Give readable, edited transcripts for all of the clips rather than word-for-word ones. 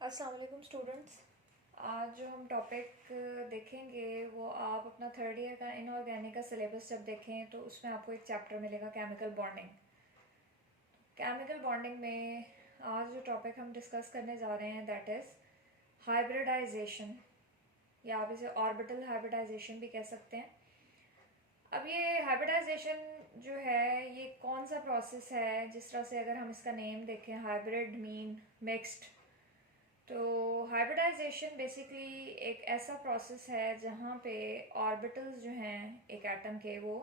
अस्सलाम वालेकुम स्टूडेंट्स। आज जो हम टॉपिक देखेंगे वो आप अपना थर्ड ईयर का इनऑर्गेनिक का सिलेबस जब देखें तो उसमें आपको एक चैप्टर मिलेगा केमिकल बॉन्डिंग। केमिकल बॉन्डिंग में आज जो टॉपिक हम डिस्कस करने जा रहे हैं दैट इज़ हाइब्रिडाइजेशन, या आप इसे ऑर्बिटल हाइब्रिडाइजेशन भी कह सकते हैं। अब ये हाइब्रिडाइजेशन जो है ये कौन सा प्रोसेस है, जिस तरह से अगर हम इसका नेम देखें हाइब्रिड मीन मिक्स्ड, तो हाइब्रिडाइजेशन बेसिकली एक ऐसा प्रोसेस है जहाँ पे ऑर्बिटल्स जो हैं एक एटम के वो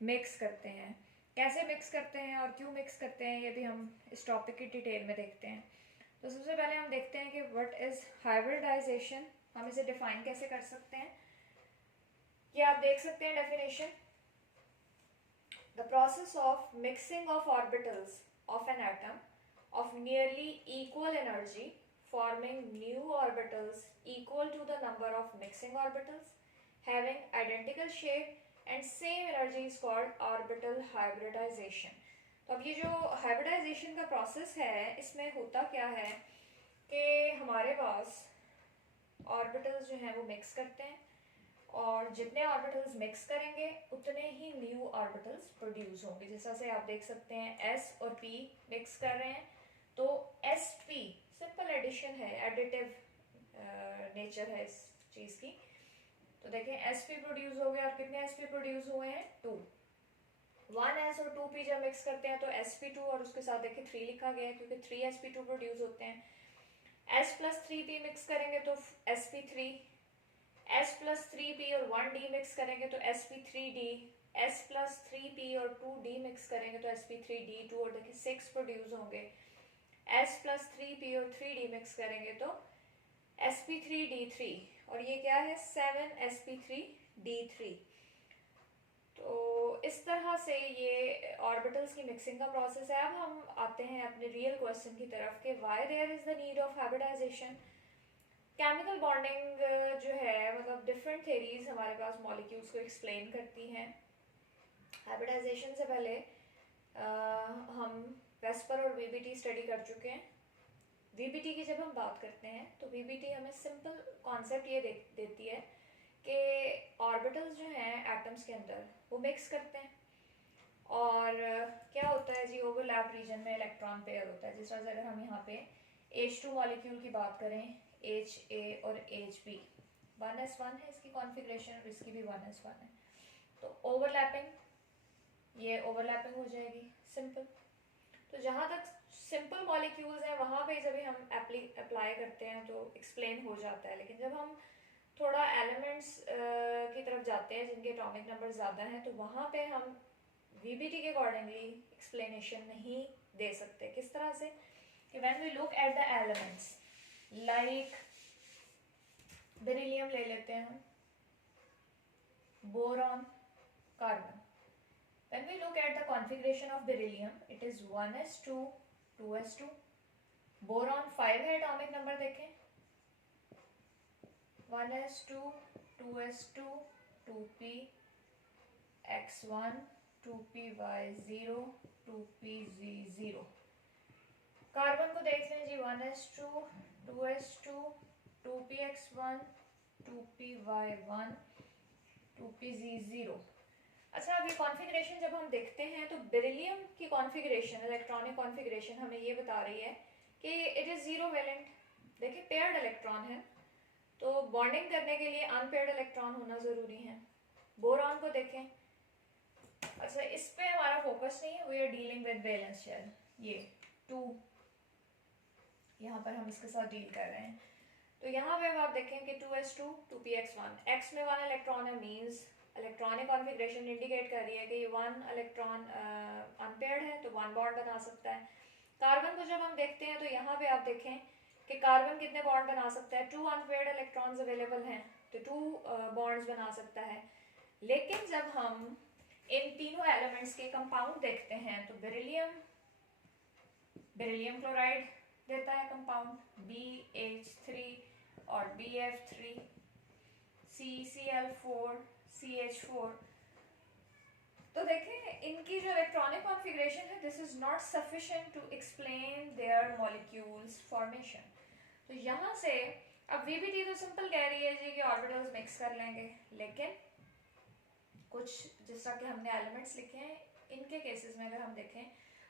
मिक्स करते हैं। कैसे मिक्स करते हैं और क्यों मिक्स करते हैं ये भी हम इस टॉपिक की डिटेल में देखते हैं। तो सबसे पहले हम देखते हैं कि व्हाट इज़ हाइब्रिडाइजेशन, हम इसे डिफाइन कैसे कर सकते हैं। ये आप देख सकते हैं definition, the process of mixing of orbitals of an atom of nearly equal energy forming new orbitals equal to the number of mixing orbitals having identical shape and same energy is called orbital hybridization। तो अब ये जो hybridisation का process है इसमें होता क्या है कि हमारे पास ऑर्बिटल्स जो हैं वो मिक्स करते हैं और जितने ऑर्बिटल्स मिक्स करेंगे उतने ही न्यू ऑर्बिटल्स प्रोड्यूस होंगे। जैसा से आप देख सकते हैं S और P मिक्स कर रहे हैं तो SP सिंपल एडिशन है, एडिटिव नेचर है इस चीज़ की। तो देखें SP प्रोड्यूस हो गया और कितने SP प्रोड्यूस हुए हैं 2। 1S और 2P जब मिक्स करते हैं तो sp2 और उसके साथ देखें 3 लिखा गया है क्योंकि 3sp2 प्रोड्यूस होते हैं। S प्लस 3P मिक्स करेंगे तो sp3, S प्लस 3P और 1D मिक्स करेंगे तो sp3D, S प्लस 3P और 2D मिक्स करेंगे तो sp3D2 और देखिए 6 प्रोड्यूस होंगे। S प्लस 3P और 3D मिक्स करेंगे तो sp3D3 और ये क्या है 7sp3D3। तो इस तरह से ये ऑर्बिटल्स की मिक्सिंग का प्रोसेस है। अब हम आते हैं अपने रियल क्वेश्चन की तरफ कि why there is the need of hybridization. Chemical bonding जो है मतलब डिफरेंट थेरीज हमारे पास मॉलिक्यूल्स को एक्सप्लेन करती हैं। हाइब्रिडाइजेशन से पहले हम वेस्पर और वीबीटी स्टडी कर चुके हैं। वीबीटी की जब हम बात करते हैं तो वीबीटी हमें सिंपल कॉन्सेप्ट ये देती है कि ऑर्बिटल्स जो हैं एटम्स के अंदर वो मिक्स करते हैं और क्या होता है जी ओवरलैप रीजन में इलेक्ट्रॉन पेयर होता है। जिस तरह से अगर हम यहाँ पे H2 मॉलिक्यूल की बात करें HA और HB 1s1 है इसकी कॉन्फ़िगरेशन और इसकी भी 1s1 है, तो ओवरलैपिंग ये ओवरलैपिंग हो जाएगी सिंपल। तो जहाँ तक सिंपल मॉलिक्यूल्स हैं वहाँ पे जब भी हम अप्लाई करते हैं तो एक्सप्लेन हो जाता है, लेकिन जब हम थोड़ा एलिमेंट्स की तरफ जाते हैं जिनके एटॉमिक नंबर ज़्यादा हैं तो वहाँ पे हम वीबीटी के अकॉर्डिंगली एक्सप्लेनेशन नहीं दे सकते। किस तरह से कि when we look at the elements like beryllium ले लेते हैं हम, boron, carbon. When we look at the configuration of beryllium, it is 1s2, 2s2. Boron 5 है atomic number देखें 1s2, 2s2, 2p x1, 2py0, 2pz0। Carbon को देख लें जी 1s2, 2s2, 2px1, 2py1, 2pz0। अच्छा, अब ये कॉन्फ़िगरेशन जब हम देखते हैं तो बेरिलियम की कॉन्फ़िगरेशन इलेक्ट्रॉनिक कॉन्फ़िगरेशन हमें ये बता रही है कि इट इज़ जीरो वैलेंट। देखिए पेयर्ड इलेक्ट्रॉन है तो बॉन्डिंग करने के लिए अनपेयर्ड इलेक्ट्रॉन होना ज़रूरी है। बोरॉन को देखें, अच्छा इस पे हमारा फोकस नहीं है, we are dealing with valence shell. ये 2 यहाँ पर हम इसके साथ डील कर रहे हैं। तो यहाँ पे आप देखें कि 2s2, 2px1, x में 1 इलेक्ट्रॉन है मीन्स इलेक्ट्रॉनिक कॉन्फ़िगरेशन इंडिकेट कर रही है कि ये 1 इलेक्ट्रॉन अनपेयर्ड है तो 1 बॉन्ड बना सकता है। कार्बन को जब हम देखते हैं तो यहाँ पे आप देखें कि कार्बन कितने बॉन्ड बना सकता है, 2 अनपेयर्ड इलेक्ट्रॉन्स अवेलेबल हैं तो 2 बॉन्ड्स बना सकता है। लेकिन जब हम इन तीनों एलिमेंट्स के कंपाउंड देखते हैं तो बेरिलियम क्लोराइड देता है कंपाउंड BH3 और BF3, CCl4, CH4। तो देखें इनकी जो इलेक्ट्रॉनिक कॉन्फ़िगरेशन है this is not sufficient to explain their molecules formation. तो यहाँ से अब वीबीटी तो सिंपल कह रही है जी कि ऑर्बिटल्स मिक्स कर लेंगे, लेकिन कुछ जिस तरह के हमने एलिमेंट्स लिखे हैं इनके केसेस में अगर हम देखें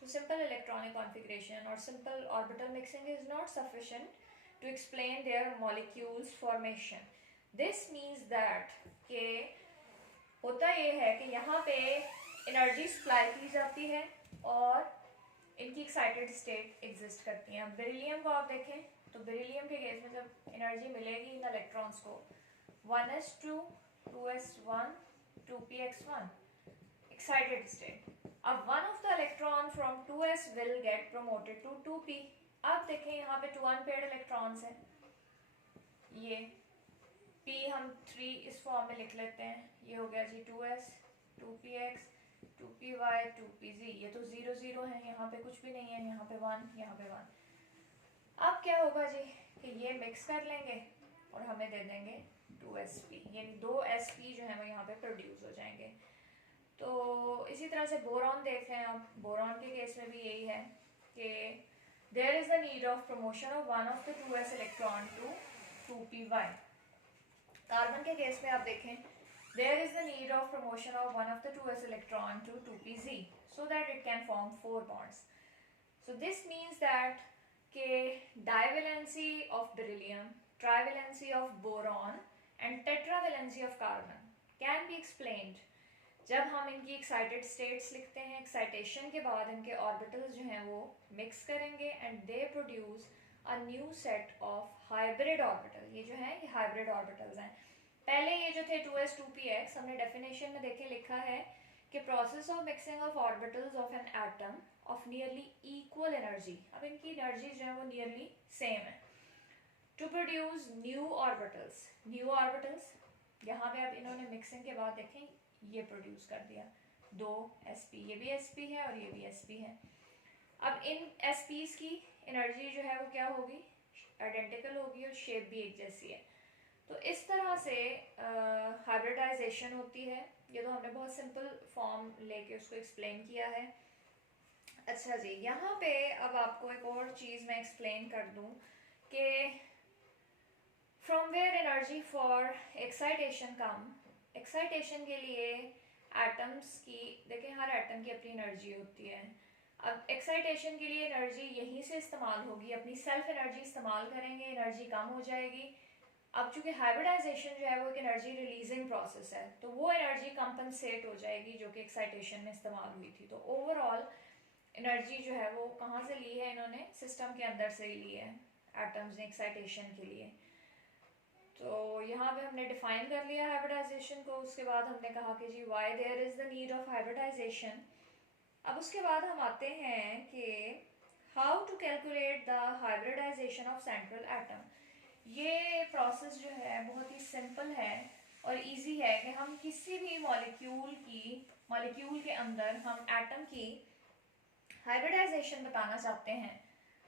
तो सिंपल इलेक्ट्रॉनिक कॉन्फ़िगरेशन और simple orbital mixing is not sufficient to explain their molecules formation. This means that कि होता ये है कि यहाँ पे एनर्जी सप्लाई की जाती है और इनकी एक्साइटेड स्टेट एग्जिस्ट करती हैं. अब बेरिलियम को आप देखें तो बेरिलियम के केस में जब एनर्जी मिलेगी इन इलेक्ट्रॉन्स को 1s2 2s1 2px1 excited state. अब one of the electron from 2s will get promoted to 2p. अब देखें यहाँ पे 2 unpaired electrons हैं, ये p हम 3 इस फॉर्म में लिख लेते हैं, ये हो गया जी 2s 2px 2py 2pz. ये तो 0 0 है, यहाँ पे कुछ भी नहीं है, यहाँ पे 1 यहाँ पे 1. अब क्या होगा जी कि ये मिक्स कर लेंगे और हमें दे देंगे 2sp, यानी 2sp जो है वो यहाँ पे प्रोड्यूस हो जाएंगे. तो इसी तरह से बोरॉन देख लें आप. बोरॉन के केस में भी यही है कि there is the need of promotion of one of the 2s electron to 2py. Carbon के केस में आप देखें there is the need of promotion of one of the 2s electron to 2pz so that it can form 4 bonds. So this means that के divalency of beryllium, trivalency of boron and tetravalency of carbon can be explained जब हम इनकी excited states लिखते हैं. Excitation के बाद इनके orbitals जो हैं वो मिक्स करेंगे and they produce a new set of hybrid orbital. ये जो है ये हाइब्रिड ऑर्बिटल्स हैं. पहले ये जो थे 2s 2px हमने डेफिनेशन में देखे लिखा है कि process of mixing of orbitals of an atom of nearly equal energy. अब इनकी एनर्जी जो है वो नियरली सेम है. To produce new orbitals. New orbitals यहाँ पे अब इन्होंने मिक्सिंग के बाद देखें ये प्रोड्यूस कर दिया 2 sp. ये भी sp है और ये भी sp है. अब इन sps की एनर्जी जो है वो क्या होगी, आइडेंटिकल होगी और शेप भी एक जैसी है. तो इस तरह से हाइब्रिडाइजेशन होती है. ये तो हमने बहुत सिंपल फॉर्म लेके उसको एक्सप्लेन किया है. अच्छा जी, यहाँ पे अब आपको एक और चीज़ मैं एक्सप्लेन कर दूँ कि from where energy for excitation come. Excitation के लिए एटम्स की देखें हर एटम की अपनी एनर्जी होती है. अब एक्साइटेशन के लिए एनर्जी यहीं से इस्तेमाल होगी, अपनी सेल्फ एनर्जी इस्तेमाल करेंगे, एनर्जी कम हो जाएगी. अब चूंकि हाइब्रिडाइजेशन जो है वो एक एनर्जी रिलीजिंग प्रोसेस है तो वो एनर्जी कंपनसेट हो जाएगी जो कि एक्साइटेशन में इस्तेमाल हुई थी. तो ओवरऑल एनर्जी जो है वो कहाँ से ली है, इन्होंने सिस्टम के अंदर से ही ली है एटम्स ने एक्साइटेशन के लिए. तो यहाँ पे हमने डिफाइन कर लिया हाइब्रिडाइजेशन को. उसके बाद हमने कहा कि जी why there is the need of hybridization. अब उसके बाद हम आते हैं कि how to calculate the hybridization of central atom. ये प्रोसेस जो है बहुत ही सिंपल है और इजी है कि हम किसी भी मॉलिक्यूल के अंदर हम एटम की हाइब्रिडाइजेशन बताना चाहते हैं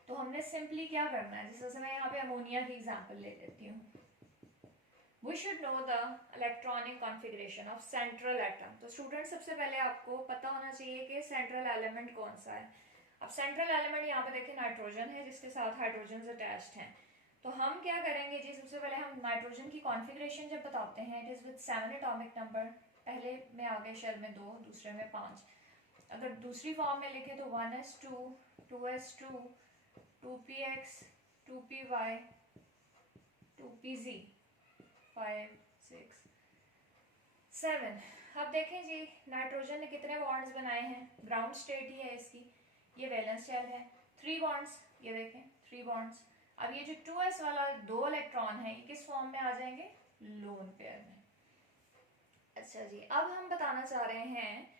तो हमने सिंपली क्या करना है. जैसे मैं यहाँ पे अमोनिया की एग्जांपल ले लेती हूँ. We should know the electronic configuration of central atom. तो स्टूडेंट सबसे पहले आपको पता होना चाहिए कि सेंट्रल एलिमेंट कौन सा है. अब सेंट्रल एलिमेंट यहाँ पे देखिए नाइट्रोजन है जिसके साथ हाइड्रोजन अटैच्ड हैं. तो हम क्या करेंगे जी, सबसे पहले हम नाइट्रोजन की कॉन्फ़िगरेशन जब बताते हैं it is with 7 atomic number. पहले में आगे शेल में 2, दूसरे में 5. अगर दूसरी फॉर्म में लिखें तो 1s2 2s2 2px 2py 2pz 5 6 7. अब देखें जी नाइट्रोजन ने कितने बॉन्ड्स बनाए हैं. ग्राउंड स्टेट ही है इसकी, ये वैलेंस शेल है. 3 बॉन्ड्स, ये देखें 3 बॉन्ड्स. अब ये जो 2s वाला 2 इलेक्ट्रॉन है ये किस फॉर्म में आ जाएंगे, लोन पेयर में. अच्छा जी, अब हम बताना चाह रहे हैं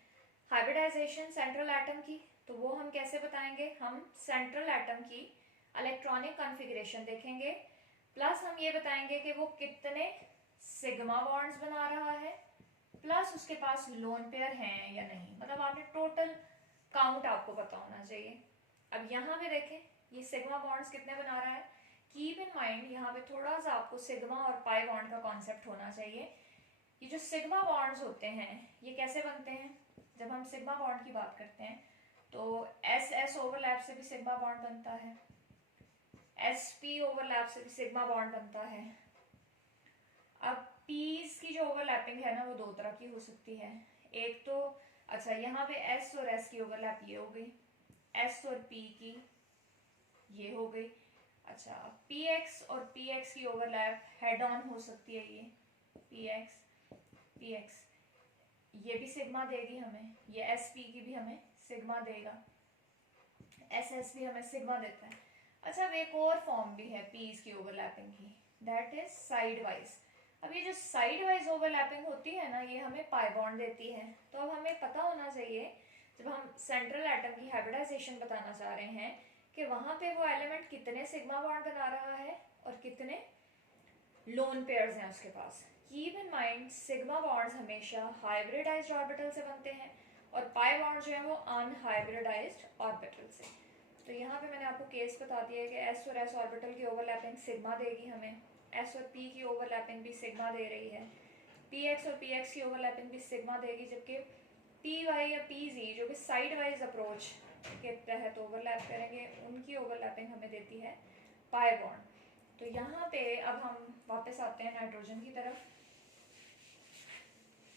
हाइब्रिडाइजेशन सेंट्रल एटम की. तो वो हम कैसे बताएंगे, हम सेंट्रल एटम की इलेक्ट्रॉनिक कॉन्फ़िगरेशन देखेंगे प्लस हम ये बताएंगे कि वो कितने सिग्मा बॉन्ड्स बना रहा है प्लस उसके पास लोन पेयर हैं या नहीं. मतलब आपने टोटल काउंट आपको पता होना चाहिए. अब यहाँ पे देखें ये सिग्मा बॉन्ड्स कितने बना रहा है. कीप इन माइंड यहाँ पे थोड़ा सा आपको सिग्मा और पाई बॉन्ड का कॉन्सेप्ट होना चाहिए. ये जो सिग्मा बॉन्ड्स होते हैं ये कैसे बनते हैं. जब हम सिग्मा बॉन्ड की बात करते हैं तो एस एस ओवरलैप से भी सिग्मा बॉन्ड बनता है, sp ओवरलैप से भी सिग्मा बॉन्ड बनता है। अब p's की जो ओवरलैपिंग है ना वो दो तरह की हो सकती है। एक तो अच्छा यहाँ पे s और s की ओवरलैप ये हो गई, s और p की ये हो गई। अच्छा px और px की ओवरलैप हेड ऑन हो सकती है, ये px ये भी सिग्मा देगी हमें, ये sp की भी हमें सिग्मा देगा, ss भी हमें सिग्मा देता है। अच्छा अब एक और फॉर्म भी है p's की ओवरलैपिंग की, दैट इज साइड वाइज। अब ये जो साइड वाइज ओवरलैपिंग होती है ना ये हमें पाई बॉन्ड देती है। तो अब हमें पता होना चाहिए जब हम सेंट्रल एटम की हाइब्रिडाइजेशन बताना चाह रहे हैं कि वहां पे वो एलिमेंट कितने सिग्मा बॉन्ड बना रहा है और कितने लोन पेयर्स हैं उसके पास। Keep in mind sigma bonds हमेशा हाइब्रिडाइज्ड ऑर्बिटल से बनते हैं और पाई बॉन्ड जो है वो अनहाइब्रिडाइज्ड ऑर्बिटल से। तो यहाँ पे मैंने आपको केस बता दिया है कि एस और एस ऑर्बिटल की ओवरलैपिंग सिग्मा देगी हमें, एस और पी की ओवरलैपिंग भी सिग्मा दे रही है, पी एक्स और पी एक्स की ओवरलैपिंग भी सिग्मा देगी, जबकि पी वाई या पी जी जो कि साइड वाइज अप्रोच के तहत ओवरलैप करेंगे उनकी ओवरलैपिंग हमें देती है पाई बॉन्ड। तो यहाँ पे अब हम वापस आते हैं नाइट्रोजन की तरफ।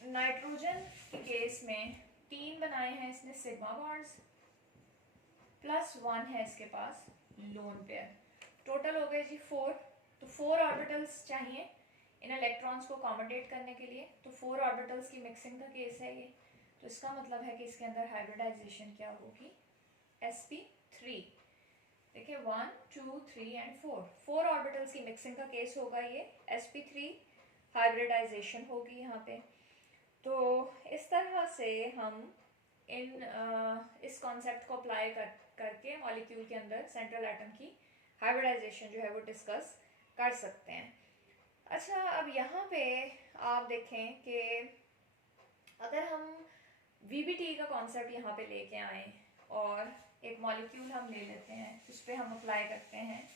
नाइट्रोजन के केस में 3 बनाए हैं इसने सिग्मा बॉन्ड्स, +1 है इसके पास लोन पेयर, टोटल हो गए जी 4। तो 4 ऑर्बिटल्स चाहिए इन इलेक्ट्रॉन्स को अकोमोडेट करने के लिए, तो 4 ऑर्बिटल्स की मिक्सिंग का केस है ये। तो इसका मतलब है कि इसके अंदर हाइब्रिडाइजेशन क्या होगी, sp3। देखिए 1 2 3 एंड 4 ऑर्बिटल्स की मिक्सिंग का केस होगा ये, sp3 हाइब्रिडाइजेशन होगी यहाँ पे। तो इस तरह से हम इस कॉन्सेप्ट को अप्लाई करके मॉलिक्यूल के अंदर सेंट्रल एटम की हाइब्रिडाइजेशन जो है वो डिस्कस कर सकते हैं। अच्छा अब यहाँ पे आप देखें कि अगर हम VBT का कॉन्सेप्ट यहाँ पे लेके आए और एक मॉलिक्यूल हम ले लेते हैं उस पर हम अप्लाई करते हैं,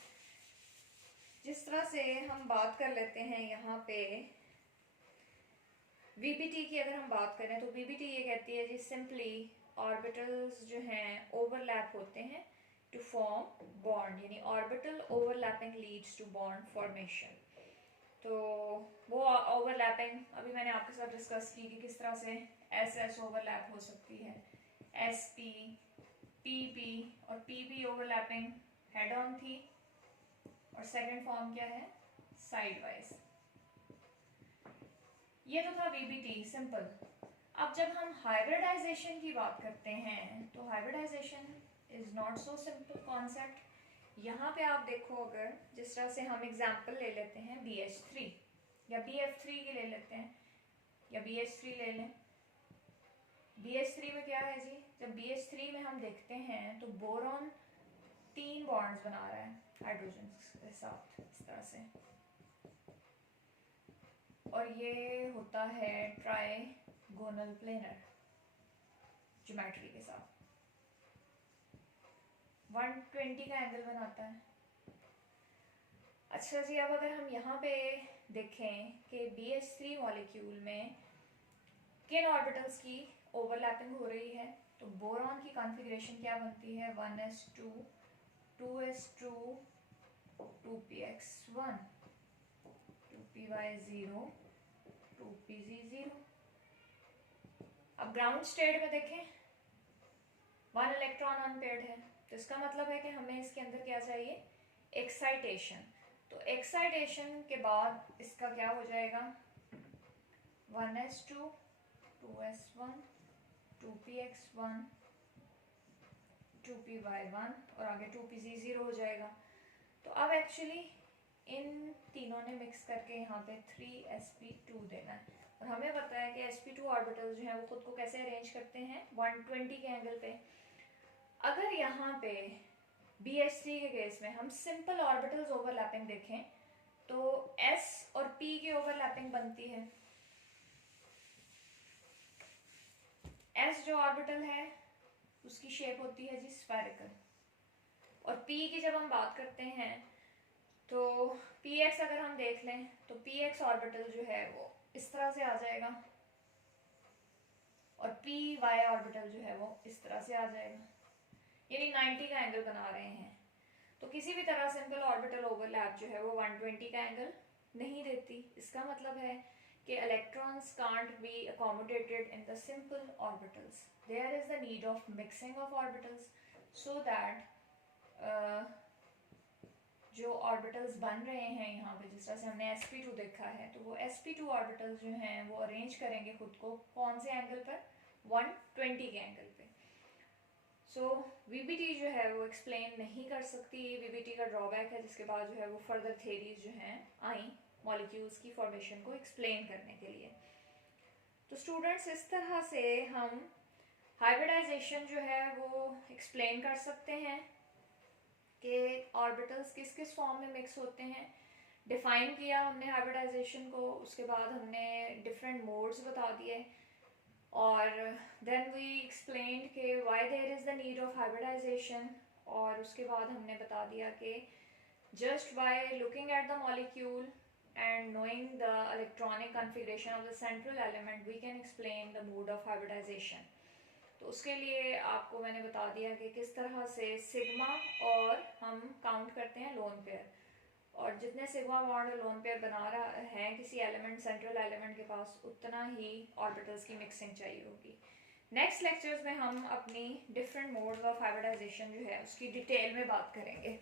जिस तरह से हम बात कर लेते हैं यहाँ पे VBT की अगर हम बात करें तो VBT ये कहती है जी सिंपली ऑर्बिटल्स जो हैं ओवरलैप होते हैं टू फॉर्म बॉन्ड, यानी orbital overlapping leads to bond formation. तो वो ओवरलैपिंग अभी मैंने आपके साथ डिस्कस की कि किस तरह से SS ओवरलैप हो सकती है, SP PP और PP ओवरलैपिंग हेड ऑन थी और सेकंड फॉर्म क्या है साइड वाइज। ये तो था VBT सिंपल। अब जब हम हाइब्रिडाइजेशन की बात करते हैं तो hybridization is not so simple concept. यहाँ पे आप देखो अगर जिस तरह से हम एग्जांपल ले लेते हैं BH3 या BF3 की ले लेते हैं या BH3 ले लें। BH3 में क्या है जी, जब BH3 में हम देखते हैं तो बोरॉन 3 बॉन्ड्स बना रहा है हाइड्रोजन के साथ इस तरह से, और ये होता है ट्राइगोनल प्लेनर ज्योमेट्री के साथ 120 का एंगल बनाता है। अच्छा जी अब अगर हम यहाँ पे देखें कि BH3 मॉलिक्यूल में किन ऑर्बिटल्स की ओवरलैपिंग हो रही है तो बोरॉन की कॉन्फ़िगरेशन क्या बनती है 1s2 2s2 2px1 2py0 2pz0। अब ग्राउंड स्टेट में देखें 1 इलेक्ट्रॉन अनपेयर्ड है, तो इसका मतलब है कि हमें इसके अंदर क्या चाहिए एक्साइटेशन। तो एक्साइटेशन के बाद इसका क्या हो जाएगा 1s2 2s1 2px1 2py1 और आगे 2pz0 हो जाएगा। तो अब एक्चुअली इन तीनों ने मिक्स करके यहाँ पे 3sp2 देना है और हमें पता है कि sp2 ऑर्बिटल जो है वो खुद को कैसे अरेंज करते हैं 120 के एंगल पे। अगर यहाँ पे BH3 के केस में हम सिंपल ऑर्बिटल्स ओवरलैपिंग देखें तो S और P की ओवरलैपिंग बनती है। S जो ऑर्बिटल है उसकी शेप होती है जी स्फेरिकल, और P की जब हम बात करते हैं तो px अगर हम देख लें तो px ऑर्बिटल जो है वो इस तरह से आ जाएगा और py ऑर्बिटल जो है वो इस तरह से आ जाएगा, यानी 90 का एंगल बना रहे हैं। तो किसी भी तरह सिंपल ऑर्बिटल ओवरलैप जो है वो 120 का एंगल नहीं देती। इसका मतलब है कि electrons can't be accommodated in the simple orbitals. There is the need of mixing of orbitals so that जो ऑर्बिटल्स बन रहे हैं यहाँ पे, जिस तरह से हमने sp2 देखा है, तो वो sp2 ऑर्बिटल्स जो हैं वो अरेंज करेंगे खुद को कौन से एंगल पर, 120 के एंगल पे। सो VBT जो है वो एक्सप्लेन नहीं कर सकती, VBT का ड्रॉबैक है, जिसके बाद जो है वो फर्दर थेरीज जो हैं आई मॉलिक्यूल्स की फॉर्मेशन को एक्सप्लेन करने के लिए। तो स्टूडेंट्स, इस तरह से हम हाइब्रिडाइजेशन जो है वो एक्सप्लेन कर सकते हैं कि ऑर्बिटल्स किस किस फॉर्म में मिक्स होते हैं। डिफाइन किया हमने हाइब्रिडाइजेशन को, उसके बाद हमने डिफरेंट मोड्स बता दिए, और देन वी एक्सप्लेन्ड कि why there is the need of hybridization. और उसके बाद हमने बता दिया कि just by looking at the molecule and knowing the electronic configuration of the central element we can explain the mode of hybridization। तो उसके लिए आपको मैंने बता दिया कि किस तरह से सिग्मा और हम काउंट करते हैं लोन पेयर, और जितने सिग्मा बॉन्ड लोन पेयर बना रहा है किसी एलिमेंट, सेंट्रल एलिमेंट के पास, उतना ही ऑर्बिटल्स की मिक्सिंग चाहिए होगी। नेक्स्ट लेक्चर्स में हम अपनी डिफरेंट मोड्स ऑफ हाइब्रिडाइजेशन जो है उसकी डिटेल में बात करेंगे।